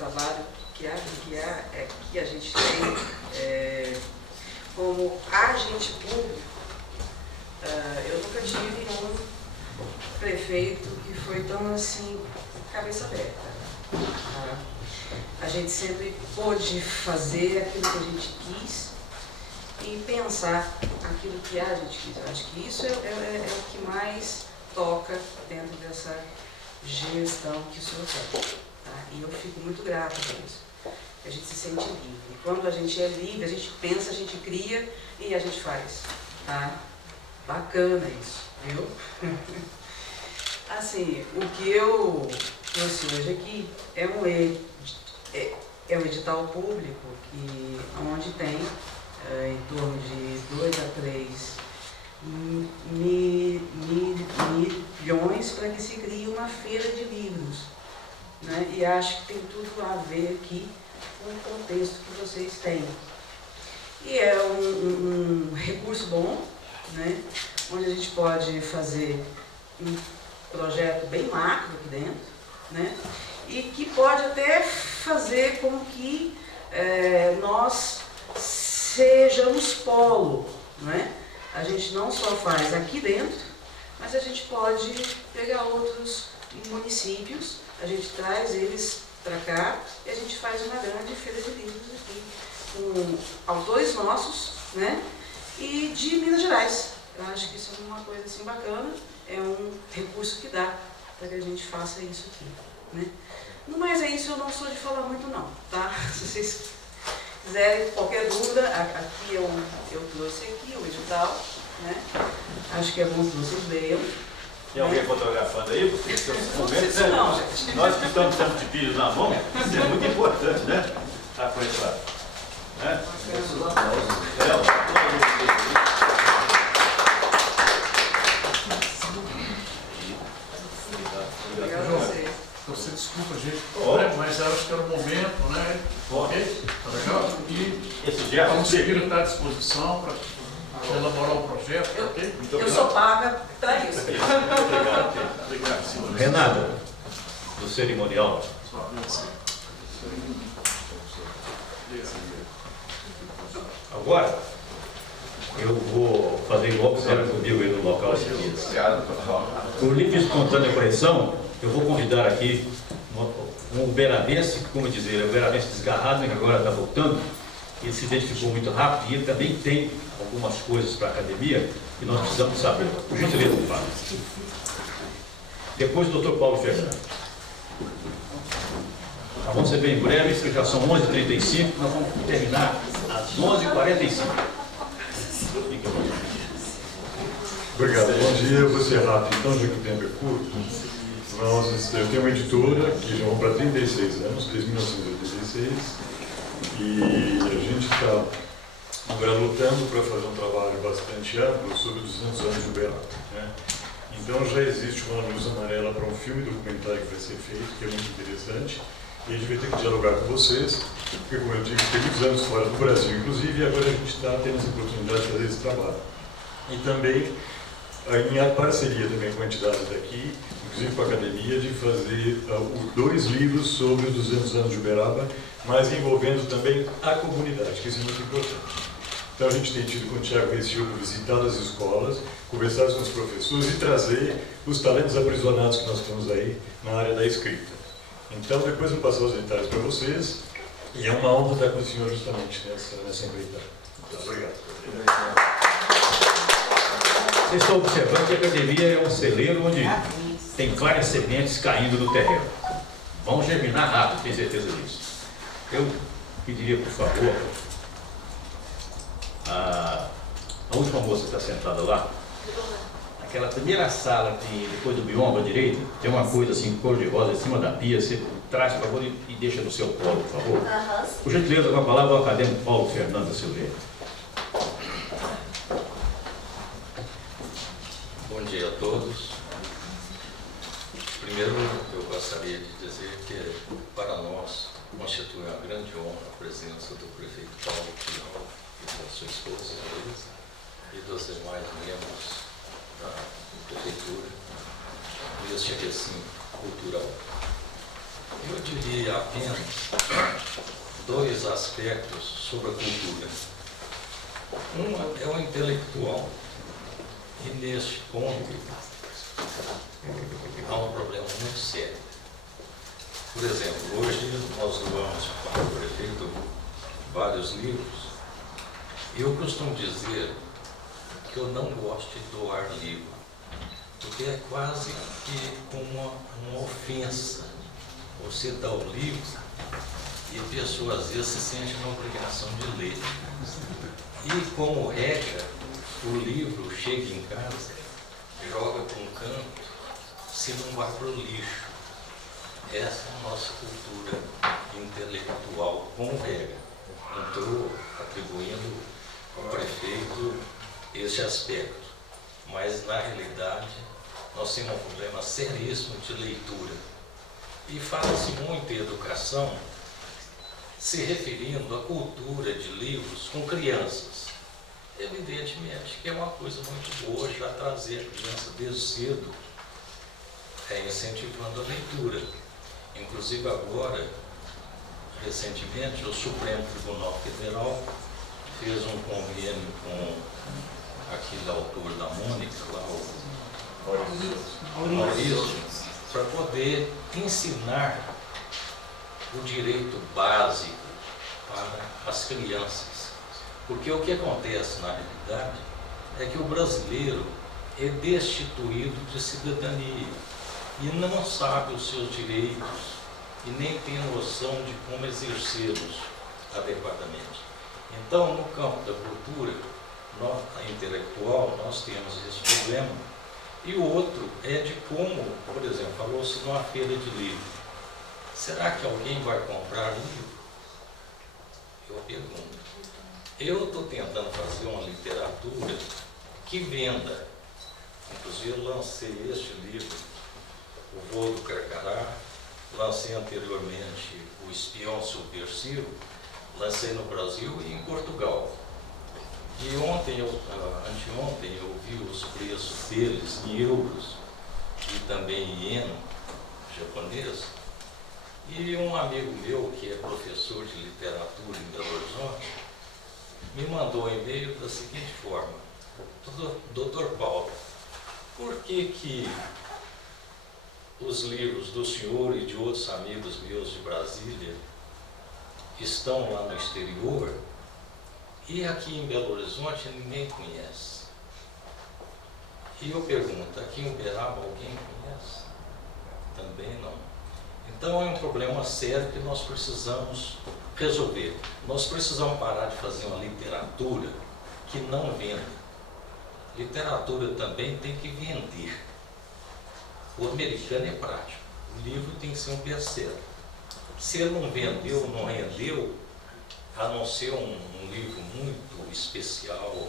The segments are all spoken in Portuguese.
trabalho que a gente tem como agente público. Eu nunca tive um prefeito que foi tão assim, cabeça aberta. A gente sempre pôde fazer aquilo que a gente quis e pensar aquilo que a gente quis. Eu acho que isso é o que mais toca dentro dessa gestão que o senhor tem. Tá? E eu fico muito grata por isso. A gente se sente livre. E quando a gente é livre, a gente pensa, a gente cria e a gente faz. Tá? Bacana isso, viu? Assim, o que eu trouxe hoje aqui é um edital público onde tem em torno de 2 a 3 milhões para que se crie uma feira de livros. Né? E acho que tem tudo a ver aqui com o contexto que vocês têm. E é um recurso bom, né? Onde a gente pode fazer um projeto bem macro aqui dentro, né? E que pode até fazer com que nós sejamos polo, né? A gente não só faz aqui dentro, mas a gente pode pegar outros municípios, a gente traz eles para cá e a gente faz uma grande feira de livros aqui, com autores nossos, né? E de Minas Gerais. Eu acho que isso é uma coisa assim bacana, é um recurso que dá para que a gente faça isso aqui, né? No mais é isso, eu não sou de falar muito não, tá? Se vocês quiserem qualquer dúvida, aqui eu trouxe aqui o edital, né? Acho que é bom que vocês leiam. Tem alguém fotografando aí? Porque não sei se não, gente. Nós que estamos tendo de pilhos na mão, isso é muito importante, né? A coisa, né? Você desculpa, gente, mas eu acho que era o momento, né? Ok? Tá legal? E o secretário está à disposição para elaborar o projeto, ok? Eu sou paga para isso. Obrigado, senhor. Renata, do cerimonial. Agora, eu vou fazer igual que fizeram comigo aí no local esses dias. Por livre e espontânea pressão, eu vou convidar aqui um uberamense, como dizer, é um uberamense desgarrado, que agora está voltando. Ele se identificou muito rápido e ele também tem algumas coisas para a academia que nós precisamos saber. Por gentileza, Fábio. Depois o Dr. Paulo Fernandes. Nós vamos ser bem breves, porque já são 11h35, nós vamos terminar às 11h45. Obrigado. Bom dia, eu vou ser rápido. Então, já que o tempo é curto, eu tenho uma editora que já vão para 36 anos, desde 1986, e a gente está agora lutando para fazer um trabalho bastante amplo sobre os 200 anos de Uberaba, né? Então já existe uma luz amarela para um filme documentário que vai ser feito, que é muito interessante, e a gente vai ter que dialogar com vocês, porque, como eu digo, tem muitos anos fora do Brasil, inclusive, e agora a gente está tendo essa oportunidade de fazer esse trabalho. E também, em parceria também com entidades daqui, inclusive com a academia, de fazer 2 livros sobre os 200 anos de Uberaba, mas envolvendo também a comunidade, que isso é muito importante. Então a gente tem tido com o Tiago Recioco visitado as escolas, conversado com os professores e trazer os talentos aprisionados que nós temos aí na área da escrita. Então depois eu vou passar os detalhes para vocês, e é uma honra estar com o senhor justamente nessa empreitada. Obrigado. Vocês estão observando que a academia é um celeiro onde tem várias sementes caindo do terreno. Vão germinar rápido, tenho certeza disso. Eu pediria, por favor, a última moça que está sentada lá, aquela primeira sala que depois do biombo à direita, tem uma coisa assim, cor de rosa, em cima da pia, você traz, por favor, e deixa no seu colo, por favor. Por gentileza, com a palavra ao acadêmico Paulo Fernando Silveira. Bom dia a todos. Primeiro, eu gostaria de dizer que para nós constitui uma grande honra a presença do prefeito Paulo Tial e da sua esposa, Luísa, e dos demais membros da prefeitura neste recinto cultural. Eu diria apenas dois aspectos sobre a cultura. Um é o intelectual. E neste ponto há um problema muito sério. Por exemplo, hoje nós doamos para o prefeito vários livros. Eu costumo dizer que eu não gosto de doar livro, porque é quase que uma ofensa. Você dá o livro e a pessoa às vezes se sente na obrigação de ler. E como regra, o livro chega em casa, joga para um canto, se não vai para o lixo. Essa é a nossa cultura intelectual, como regra. Não estou atribuindo ao prefeito esse aspecto, mas na realidade nós temos um problema seríssimo de leitura. E fala-se muito em educação, se referindo à cultura de livros com crianças. Evidentemente que é uma coisa muito boa já trazer a criança desde cedo, incentivando a leitura. Inclusive agora, recentemente, o Supremo Tribunal Federal fez um convênio com aquele autor da Mônica, lá, o Maurício, para poder ensinar o direito básico para as crianças. Porque o que acontece na realidade é que o brasileiro é destituído de cidadania e não sabe os seus direitos e nem tem noção de como exercê-los adequadamente. Então, no campo da cultura intelectual, nós temos esse problema. E o outro é de como, por exemplo, falou-se numa feira de livro. Será que alguém vai comprar livro? Eu pergunto. Eu estou tentando fazer uma literatura que venda. Inclusive, eu lancei este livro, O Voo do Carcará, lancei anteriormente O Espião Subversivo, lancei no Brasil e em Portugal. E anteontem eu vi os preços deles em euros e também em iene japonês. E um amigo meu, que é professor de literatura em Belo Horizonte, me mandou um e-mail da seguinte forma: Dr. Paulo, por que os livros do senhor e de outros amigos meus de Brasília estão lá no exterior e aqui em Belo Horizonte ninguém conhece? E eu pergunto, aqui em Uberaba alguém conhece? Também não. Então é um problema sério que nós precisamos resolver. Nós precisamos parar de fazer uma literatura que não venda. Literatura também tem que vender. O americano é prático. O livro tem que ser um best-seller. Se ele não vendeu, não rendeu, a não ser um livro muito especial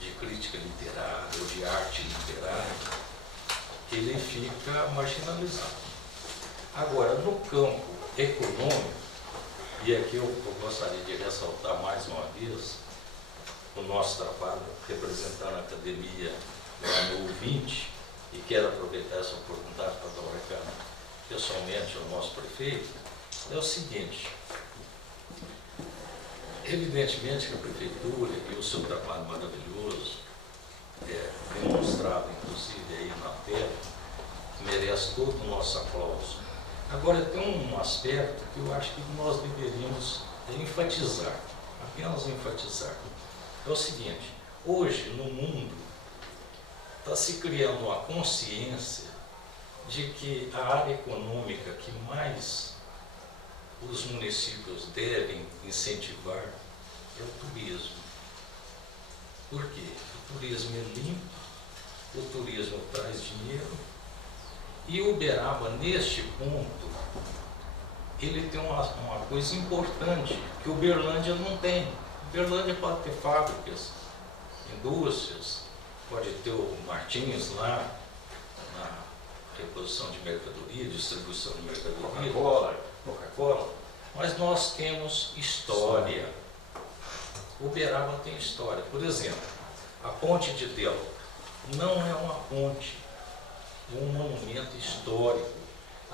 de crítica literária ou de arte literária, ele fica marginalizado. Agora, no campo econômico, e aqui eu gostaria de ressaltar mais uma vez o nosso trabalho representando a academia lá no U20, e quero aproveitar essa oportunidade para dar um recado pessoalmente ao nosso prefeito, é o seguinte: evidentemente que a prefeitura e o seu trabalho maravilhoso, demonstrado inclusive aí na tela, merece todo o nosso aplauso. Agora tem um aspecto que eu acho que nós deveríamos enfatizar, apenas enfatizar. É o seguinte: hoje no mundo está se criando uma consciência de que a área econômica que mais os municípios devem incentivar é o turismo. Por quê? O turismo é limpo, o turismo traz dinheiro, e Uberaba, neste ponto, ele tem uma coisa importante que Uberlândia não tem. Uberlândia pode ter fábricas, indústrias, pode ter o Martins lá, na reposição de mercadoria, distribuição de mercadoria, Coca-Cola, mas nós temos história. Uberaba tem história. Por exemplo, a Ponte de Delta não é uma ponte, é um monumento histórico.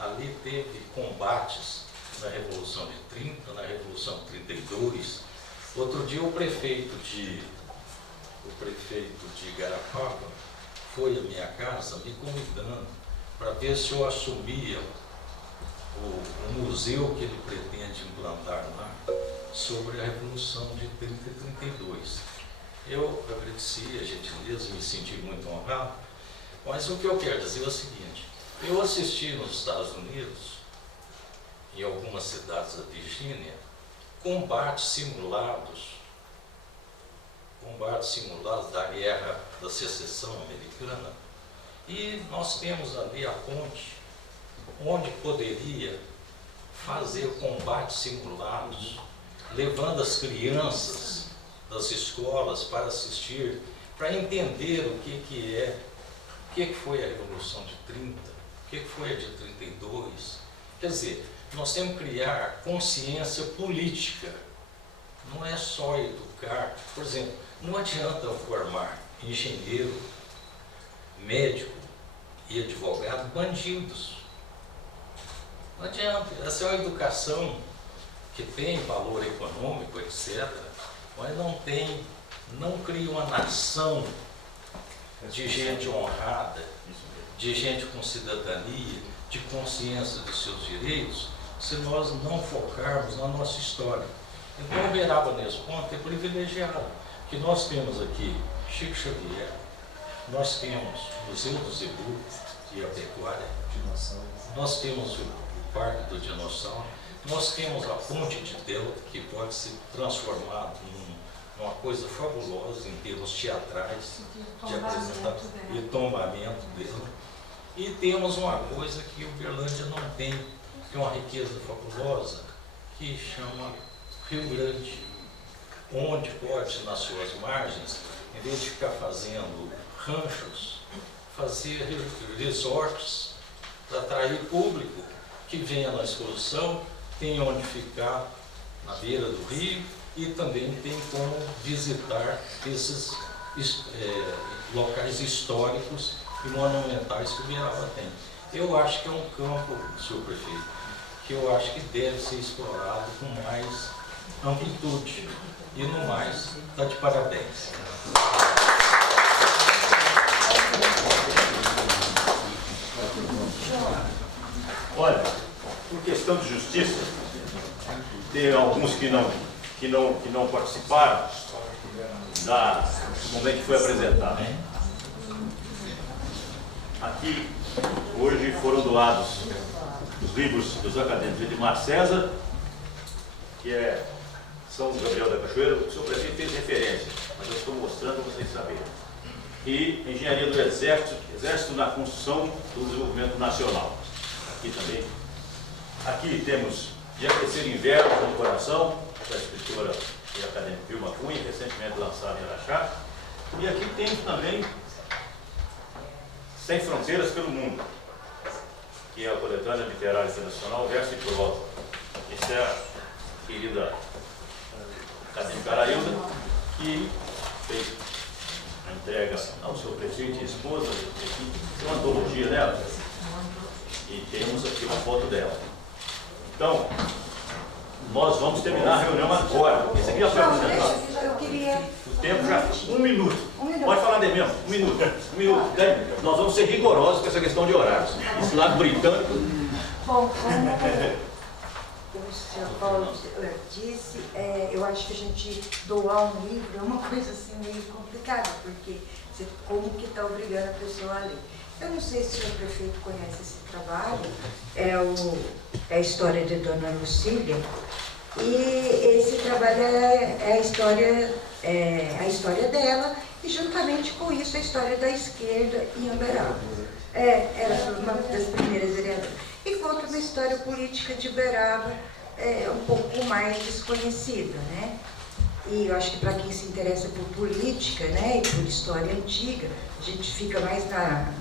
ali teve combates na Revolução de 30, na Revolução de 32. Outro dia o prefeito de Igarapava foi à minha casa me convidando para ver se eu assumia o museu que ele pretende implantar lá sobre a Revolução de 30 e 32. Eu agradeci a gentileza e me senti muito honrado, mas o que eu quero dizer é o seguinte: eu assisti nos Estados Unidos, em algumas cidades da Virgínia, combates simulados da Guerra da Secessão Americana, e nós temos ali a ponte onde poderia fazer combates simulados, levando as crianças das escolas para assistir, para entender o que foi a Revolução de 30, o que foi a de 32. Quer dizer, nós temos que criar consciência política, não é só educar. Por exemplo, não adianta formar engenheiro, médico e advogado bandidos. Não adianta. Essa é uma educação que tem valor econômico, etc., mas não cria uma nação de gente honrada, de gente com cidadania, de consciência dos seus direitos, se nós não focarmos na nossa história. Então, o Uberaba, nesse ponto, é privilegiado, que nós temos aqui Chico Xavier, nós temos o Museu do Zebu e a Pecuária, nós temos o Parque do Dinossauro, nós temos a Ponte de Delta, que pode ser transformada numa coisa fabulosa em termos teatrais, de apresentação e tombamento dela. E temos uma coisa que Uberlândia não tem, que é uma riqueza fabulosa, que chama Rio Grande, onde pode, nas suas margens, em vez de ficar fazendo ranchos, fazer resorts para atrair público que venha na exposição, tem onde ficar na beira do rio e também tem como visitar esses locais históricos e monumentais que o Uberaba tem. Eu acho que é um campo, senhor prefeito, que eu acho que deve ser explorado com mais amplitude. E no mais, está de parabéns. Olha, por questão de justiça, tem alguns que não participaram do momento que foi apresentado. Aqui, hoje, foram doados os livros dos acadêmicos Edmar César, que é São Gabriel da Cachoeira. O senhor prefeito fez referência, mas eu estou mostrando para vocês saberem. E Engenharia do Exército na Construção do Desenvolvimento Nacional. Aqui também. Aqui temos De Aquecer Inverno no Coração, da escritora e acadêmica Vilma Cunha, recentemente lançada em Araxá. E aqui temos também Sem Fronteiras pelo Mundo, que é a coletânea literária internacional Verso e Prosa. Essa é a querida acadêmica Arailda, que fez a entrega ao seu prefeito e esposa, tem uma antologia dela, e temos aqui uma foto dela. Então, nós vamos terminar a reunião agora. Esse aqui já foi apresentado. Eu queria... O tempo já... Um minuto. Pode falar de mesmo. Um minuto. Nós vamos ser rigorosos com essa questão de horários. Esse lado britânico... Bom, como o senhor Paulo disse, eu acho que a gente doar um livro é uma coisa assim meio complicada, porque como que está obrigando a pessoa a ler? Eu não sei se o senhor prefeito conhece esse trabalho, é a história de Dona Lucília, e esse trabalho é a história dela, e juntamente com isso a história da esquerda em Uberaba. Ela foi uma das primeiras vereadoras. E conta uma história política de Uberaba um pouco mais desconhecida, né? E eu acho que para quem se interessa por política, né, e por história antiga, a gente fica mais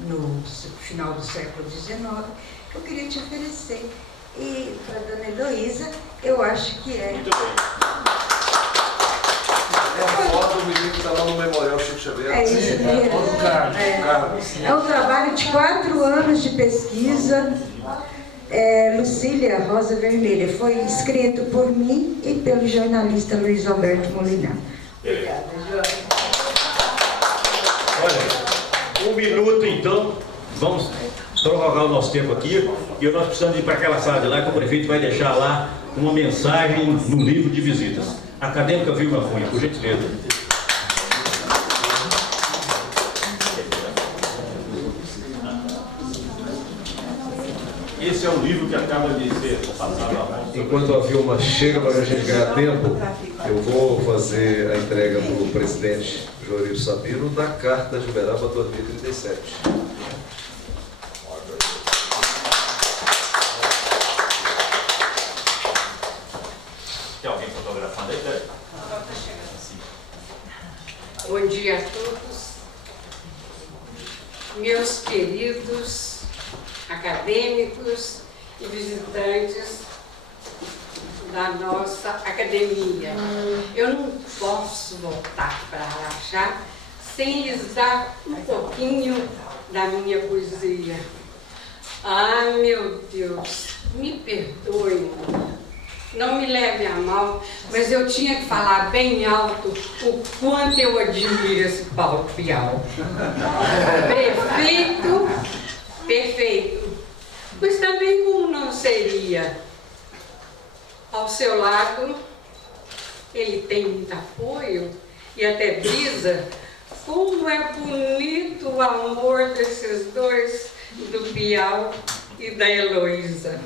no final do século XIX, que eu queria te oferecer. E para a dona Heloísa, eu acho que é... Muito bem. É a foto do menino que está lá no Memorial Chico Xavier. É isso mesmo. É um trabalho de 4 anos de pesquisa. Lucília Rosa Vermelha. Foi escrito por mim e pelo jornalista Luiz Alberto Molinar. Obrigada, João. Olha, 1 minuto então, vamos prorrogar o nosso tempo aqui e nós precisamos ir para aquela sala de lá que o prefeito vai deixar lá uma mensagem no livro de visitas. Acadêmica Vilma Cunha, por gentileza. Esse é o livro que acaba de ser passado à mão. Enquanto a Vilma chega para a gente ganhar tempo, eu vou fazer a entrega para o presidente Joaquim Sabino da Carta de Uberaba 2037. Tem alguém fotografando aí? Bom dia a todos, meus queridos acadêmicos e visitantes da nossa academia. Eu não posso voltar para Araxá sem lhes dar um pouquinho da minha poesia. Ah, meu Deus, me perdoem. Não me leve a mal, mas eu tinha que falar bem alto o quanto eu admiro esse Paulo Fial. Prefeito, perfeito. Mas também como não seria? Ao seu lado, ele tem muito apoio e até brisa. Como é bonito o amor desses dois, do Piau e da Heloísa.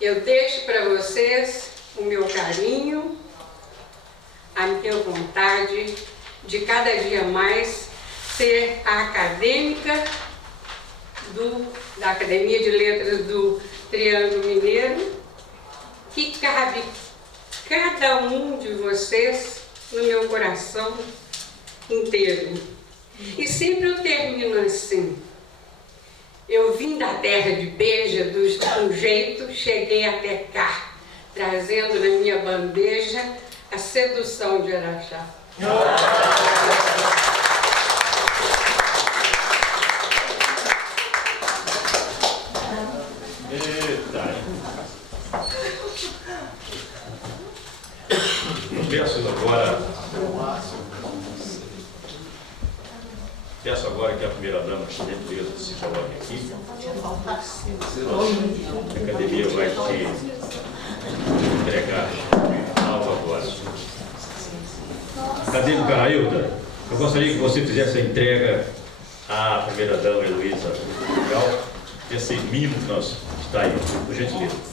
Eu deixo para vocês o meu carinho, a minha vontade de cada dia mais ser a acadêmica da Academia de Letras do Triângulo Mineiro, que cabe cada um de vocês no meu coração inteiro. E sempre eu termino assim. Eu vim da terra de Beja, do jeito, cheguei até cá, trazendo na minha bandeja a sedução de Araxá. Peço agora que a primeira-dama, por gentileza, se coloque aqui. A academia vai te entregar algo agora. Acadêmica Ailda, eu gostaria que você fizesse a entrega à primeira-dama Heloísa Legal, esse mimo que nós está aí, por gentileza.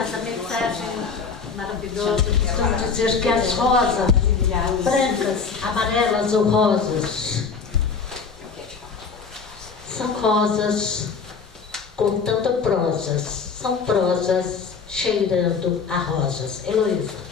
Essa mensagem maravilhosa, costumo dizer que as rosas, brancas, amarelas ou rosas, são rosas com tanta prosas, são prosas cheirando a rosas. Heloísa.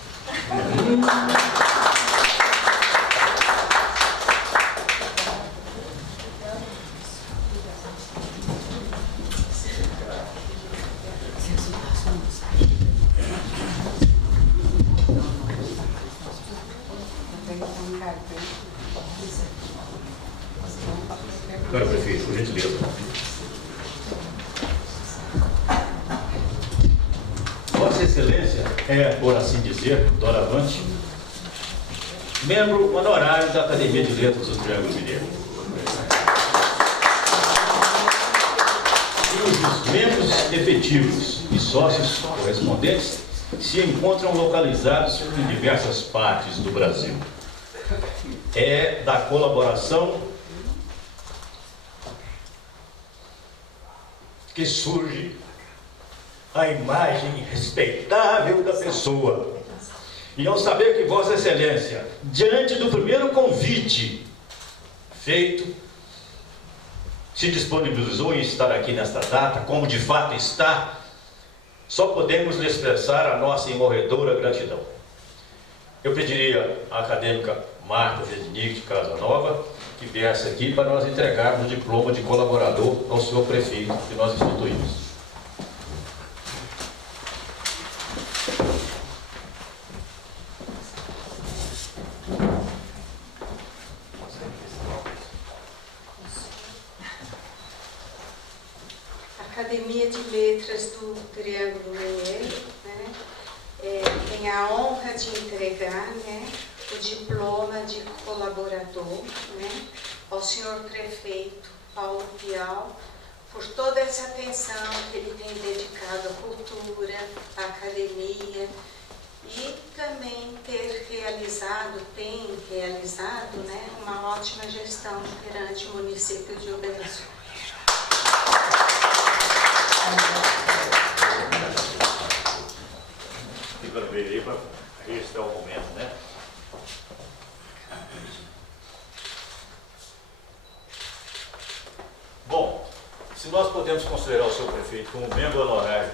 Agora, prefeito, por gentileza. Vossa Excelência é, por assim dizer, doravante, membro honorário da Academia de Letras do Triângulo Mineiro. E os membros efetivos e sócios correspondentes se encontram localizados em diversas partes do Brasil. É da colaboração que surge a imagem respeitável da pessoa. E ao saber que Vossa Excelência, diante do primeiro convite feito, se disponibilizou em estar aqui nesta data, como de fato está, só podemos lhe expressar a nossa imorredora gratidão. Eu pediria à acadêmica Marta Vednick de Casanova que viesse aqui para nós entregarmos o diploma de colaborador ao senhor prefeito que nós instituímos. de Letras do Triângulo Mineiro, né? Tenho a honra de entregar, né, o diploma de colaborador, né, ao senhor prefeito Paulo Pial, por toda essa atenção que ele tem dedicado à cultura, à academia, e também tem realizado, né, uma ótima gestão perante o município de Uberlândia. Fica no meio aí para registrar o momento, né? Bom, se nós podemos considerar o seu prefeito como membro honorário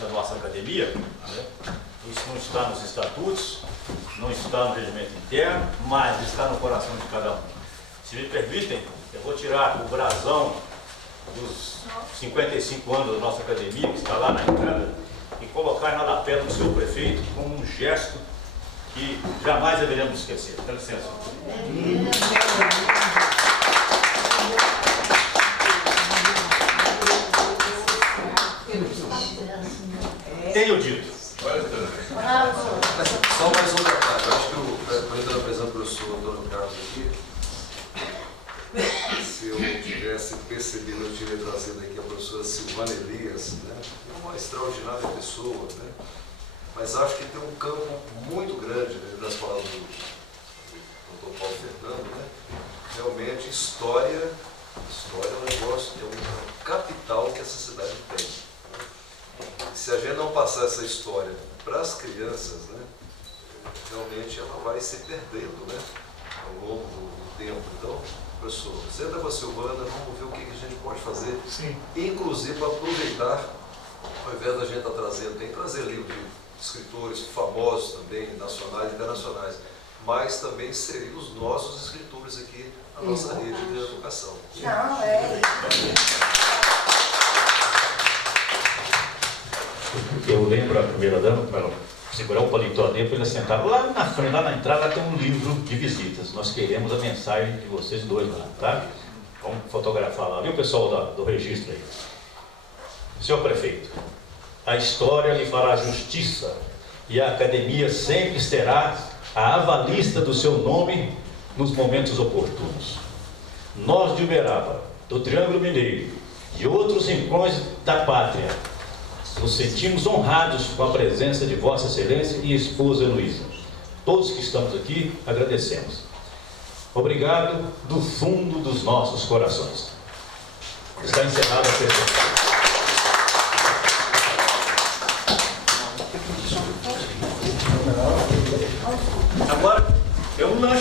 da nossa academia, né, isso não está nos estatutos, não está no regimento interno, mas está no coração de cada um. Se me permitem, eu vou tirar o brasão dos 55 anos da nossa academia, que está lá na entrada, e colocar na lapela do seu prefeito como um gesto que jamais deveremos esquecer. Dá licença. Tenho dito. Só mais um detalhe. Eu acho que quando eu estava apresentando o professor Antônio Carlos aqui, se eu tivesse percebido, eu teria trazido aqui a professora Silvana Elias, né? Uma extraordinária pessoa, né? Mas acho que tem um campo muito grande, né, nas palavras do Dr. Paulo Fernando, né? Realmente, história é um negócio, é um capital que essa cidade tem. Se a gente não passar essa história para as crianças, né, realmente ela vai se perdendo, né, ao longo do tempo. Então, professor, senta com a Silvana, vamos ver o que a gente pode fazer, Sim. inclusive para aproveitar, ao invés da gente estar trazendo, tem que trazer livros de escritores famosos também, nacionais e internacionais, mas também inserir os nossos escritores aqui na nossa rede de educação. Não, é isso. Eu lembro a primeira-dama, para segurar o paletó dele, para ele sentar lá na frente, lá na entrada, tem um livro de visitas. Nós queremos a mensagem de vocês dois lá, tá? Vamos fotografar lá. Viu, pessoal do registro aí? Senhor prefeito, a história lhe fará justiça e a academia sempre será a avalista do seu nome nos momentos oportunos. Nós de Uberaba, do Triângulo Mineiro e outros rincões da pátria, nos sentimos honrados com a presença de Vossa Excelência e esposa Heloísa. Todos que estamos aqui, agradecemos. Obrigado do fundo dos nossos corações. Está encerrada a sessão. Agora, é um lanche.